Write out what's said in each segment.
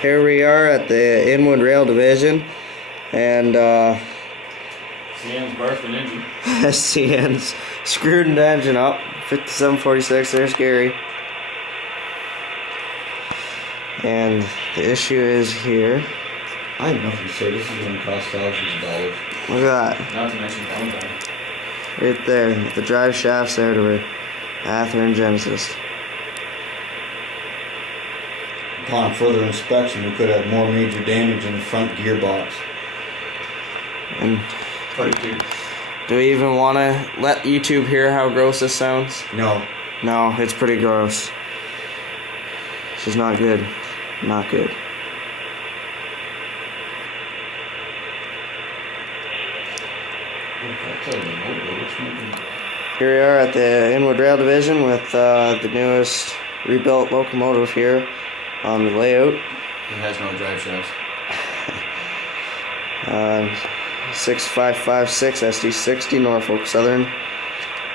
Here we are at the inwood rail division, and CN's barfing engine. CN's screwed the engine up. 5746, there's Gary. And the issue is here. I have nothing to say. This is going to cost thousands of dollars. Look at that. Not to mention downtime. Right there. The drive shafts there to the Athearn Genesis. Upon further inspection, we could have more major damage in the front gearbox. And $42. do we even want to let YouTube hear how gross this sounds? No. No, it's pretty gross. This is not good. Not good. Here we are at the inwood rail division with the newest rebuilt locomotive here on the layout. It has no drive shafts. 6556 SD60 Norfolk Southern.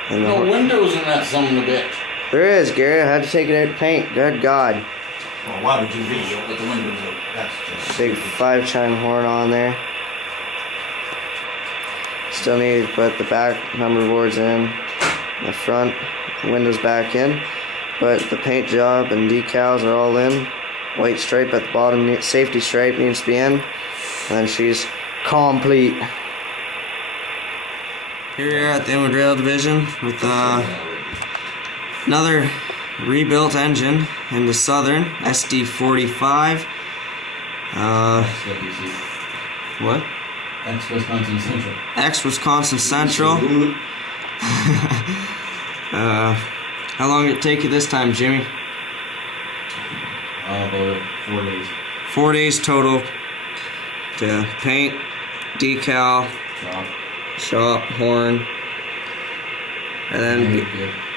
And No windows in that son of a bitch. there is, Gary. I had to take it out to paint. Good God. Well, why would you video with the windows out? That's just Big 5-chime horn on there. Still need to put the back number boards in, the front windows back in, but the paint job and decals are all in. White stripe at the bottom, safety stripe needs to be in, and she's complete. Here we are at the inwood rail division with another rebuilt engine in the Southern SD45. What? Ex-Wisconsin Central. Ex-Wisconsin Central. How long did it take you this time, Jimmy? About 4 days. 4 days total to paint, decal, shop, horn, and then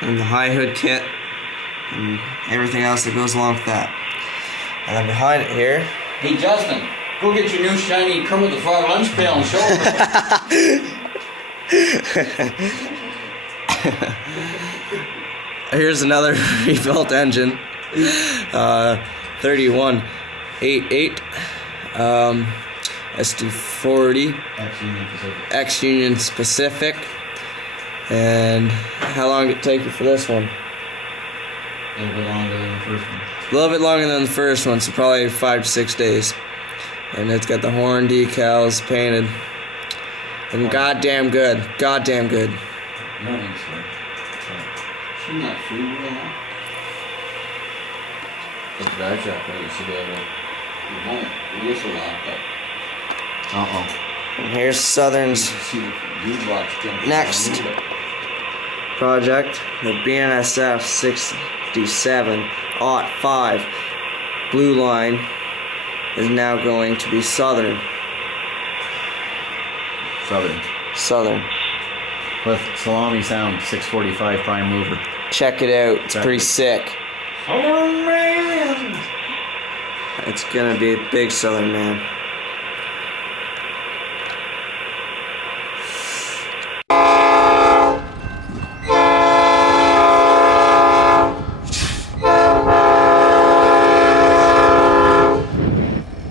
and the high hood kit and everything else that goes along with that. And then behind it here. Hey Justin, go get your new shiny Kermit the Frog lunch pail and show it. Here's another rebuilt engine. 3188 SD40 ex-Union Pacific. And how long did it take you for this one? A little bit longer than the first one. A little bit longer than the first one, so probably 5 to 6 days. And it's got the horn decals painted. And goddamn good. Goddamn good. Nothing's good. Shouldn't that food go on? The drive shaft, right? You should be able to. You won't. You whistle locked up. Uh-oh. And here's Southern's See the gearbox jumping. next project, the NSF60 blue line is now going to be Southern. Southern. With salami sound, 645 prime mover. Check it out. It's pretty sick. Oh man! It's gonna be a big Southern, man.